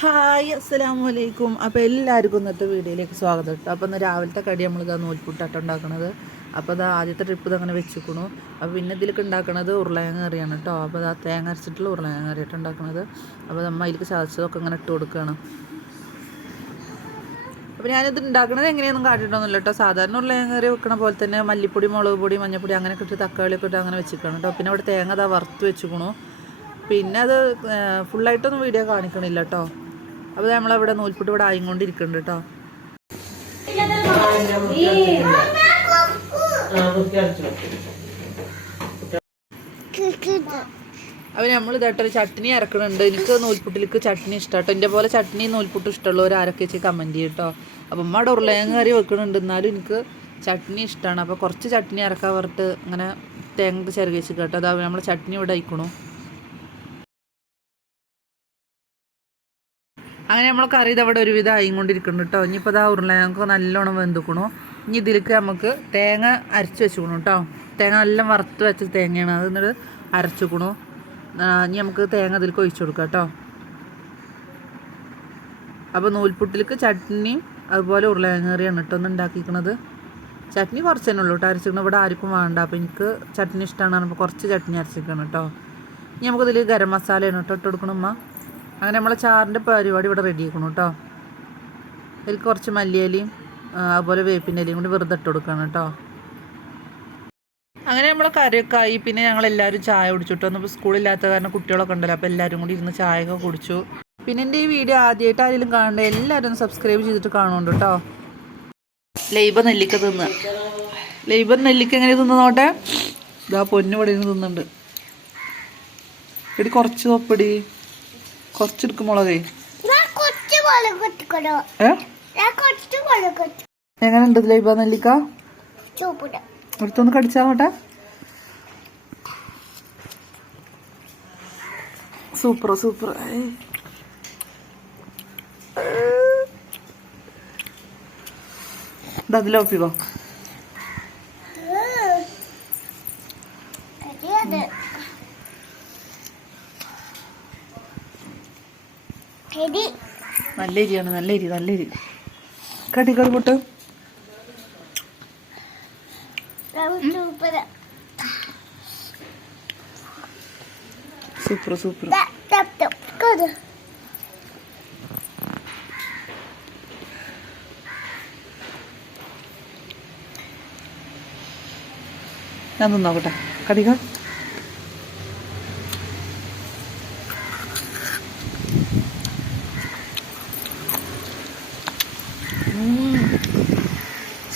Hi അസ്സലാമലൈക്കും. അപ്പോൾ എല്ലാവർക്കും ഇന്നത്തെ വീഡിയോയിലേക്ക് സ്വാഗതം കേട്ടോ. അപ്പോൾ ഇന്ന് രാവിലത്തെ കടി നമ്മളിതാ നൂൽപുട്ടാട്ടോ ഉണ്ടാക്കണത്. അപ്പോൾ ഇതാ ആദ്യത്തെ ട്രിപ്പ് ഇതങ്ങനെ വെച്ചിക്കണു. അപ്പോൾ പിന്നെ ഇതിലേക്ക് ഉണ്ടാക്കണത് ഉരുളക്കിഴങ്ങ് കറിയാണ് കേട്ടോ. അപ്പോൾ ഇതാ തേങ്ങ അരച്ചിട്ടുള്ള ഉരുളക്കിഴങ്ങ് കറിയായിട്ട് ഉണ്ടാക്കണത്. അപ്പോൾ നമ്മൾ അതിലേക്ക് ചതച്ചതൊക്കെ ഇങ്ങനെ ഇട്ട് കൊടുക്കുകയാണ്. അപ്പോൾ ഞാനിത് ഉണ്ടാക്കണത് എങ്ങനെയൊന്നും കാട്ടിയിട്ടൊന്നുമില്ല കേട്ടോ. സാധാരണ ഉരുളക്കിഴങ്ങ് കറി വെക്കണ പോലെ തന്നെ മല്ലിപ്പൊടി, മുളക് പൊടി, മഞ്ഞൾപ്പൊടി അങ്ങനെയൊക്കെ ഇട്ട് തക്കാളിയൊക്കെ ഇട്ട് അങ്ങനെ വെച്ചിരിക്കണം കേട്ടോ. പിന്നെ ഇവിടെ തേങ്ങ ഇതാ വറുത്ത് വെച്ചിക്കണു. പിന്നെ അത് ഫുള്ളായിട്ടൊന്നും വീഡിയോ കാണിക്കണില്ല കേട്ടോ. അപ്പോൾ നമ്മളവിടെ നൂൽപുട്ട് ഇവിടെ ആയിക്കൊണ്ടിരിക്കുന്നുണ്ട് കേട്ടോ. അപ്പോൾ നമ്മൾ ഇതായിട്ടൊരു ചട്നി ഇറക്കണുണ്ട്. എനിക്ക് നൂൽപുട്ടിലേക്ക് ചട്നി ഇഷ്ടം കേട്ടോ. എൻ്റെ പോലെ ചട്നി നൂൽപുട്ട് ഇഷ്ടമുള്ളവർ ആരൊക്കെ വെച്ച് കമൻറ്റ് ചെയ്യും കേട്ടോ. അപ്പം അമ്മ അവിടെ ഉരുളക്കിഴങ്ങ് കറി വെക്കണുണ്ട്, എന്നാലും എനിക്ക് ചട്നി ഇഷ്ടമാണ്. അപ്പോൾ കുറച്ച് ചട്നി ഇറക്കാൻ പറഞ്ഞിട്ട് അങ്ങനെ തേങ്ങ ചിരകി വെച്ച് കേട്ടോ. അതാ നമ്മൾ ചട്നി ഇവിടെ അയക്കണു. അങ്ങനെ നമ്മൾ കറി ഇതവിടെ ഒരുവിധം ആയിക്കൊണ്ടിരിക്കുന്നു കേട്ടോ. ഇനിയിപ്പോൾ ഇതാ ഉരുളക്കിഴങ്ങ് നല്ലോണം വെന്തുക്കണു. ഇനി ഇതിലേക്ക് നമുക്ക് തേങ്ങ അരച്ച് വെച്ചുക്കണു കേട്ടോ. തേങ്ങ നല്ല വറുത്ത് വെച്ച തേങ്ങയാണ്, അത് എന്നിട്ട് അരച്ചുക്കണു. ഇനി നമുക്ക് തേങ്ങ ഇതിലേക്ക് ഒഴിച്ചു കൊടുക്കാം കേട്ടോ. അപ്പോൾ നൂൽപുട്ടിലേക്ക് ചട്നിയും അതുപോലെ ഉരുളക്കിഴങ്ങ് കറിയാണ് കേട്ടോ ഒന്ന് ഉണ്ടാക്കിയിരിക്കണത്. ചട്നി കുറച്ച് തന്നെ ഉള്ളൂ കേട്ടോ അരച്ചിരിക്കണം. ഇവിടെ ആർക്കും വേണ്ട. അപ്പോൾ എനിക്ക് ചട്നി ഇഷ്ടമാണ്. അപ്പോൾ കുറച്ച് ചട്നി അരച്ചിരിക്കണം കേട്ടോ. ഇനി നമുക്കിതിൽ ഗരം മസാലയാണ് കേട്ടോ ഇട്ട് കൊടുക്കണം അമ്മ. അങ്ങനെ നമ്മളെ ചാറിൻ്റെ പരിപാടി ഇവിടെ റെഡി ആക്കണം കേട്ടോ. ഇതിൽ കുറച്ച് മല്ലിയിലയും അതുപോലെ വേപ്പിൻ്റെ ഇലയും കൂടി വെറുതെ ഇട്ട് കൊടുക്കണം കേട്ടോ. അങ്ങനെ നമ്മൾ കറിയൊക്കെ ആയി. പിന്നെ ഞങ്ങളെല്ലാവരും ചായ കുടിച്ചിട്ടോ. ഒന്നിപ്പോൾ സ്കൂളില്ലാത്ത കാരണം കുട്ടികളൊക്കെ ഉണ്ടല്ലോ. അപ്പോൾ എല്ലാവരും കൂടി ഇരുന്ന് ചായയൊക്കെ കുടിച്ചു. പിന്നെ എൻ്റെ ഈ വീഡിയോ ആദ്യമായിട്ട് ആരെങ്കിലും കാണേണ്ട എല്ലാവരും ഒന്ന് സബ്സ്ക്രൈബ് ചെയ്തിട്ട് കാണുന്നുണ്ട് കേട്ടോ. ലൈബ നെല്ലിക്ക തിന്ന്. ലൈബ നെല്ലിക്ക എങ്ങനെ തിന്നോട്ടെ. ഇതാ പൊന്നു ഇവിടെ നിന്ന് തിന്നുന്നുണ്ട്. എടി കുറച്ച് തൊപ്പടി, കുറച്ചെടുക്കും മുളകേ. എങ്ങനെയുണ്ട് ലൈബ നെല്ലിക്ക? അടുത്തൊന്ന് കടിച്ചാവട്ടെ. Super super. അതിലോപ്പിക്കോ. നല്ല എരിയാണ്, നല്ല എരി, നല്ല എരി. കടി കറി പൊട്ട്. Super super. ഞാൻ തിന്നോട്ടെ കടിക.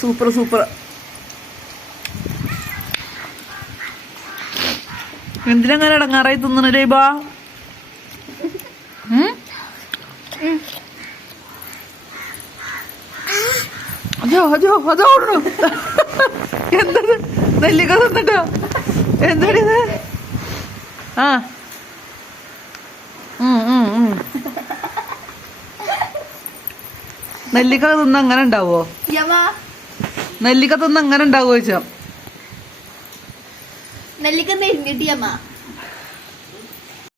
Super super. എന്തിനങ്ങനെ ഇടങ്ങാറായി തിന്നണ ലൈബ? അജോ അജോ അതോ എന്തത് നെല്ലിക്ക തിന്നിട്ടോ? എന്താണിത്? ആ നെല്ലിക്ക തിന്ന അങ്ങനെ ഉണ്ടാവോ? നെല്ലിക്ക തിന്ന അങ്ങനെ ഉണ്ടാവോ ചോദിച്ചോ? നെല്ലിക്ക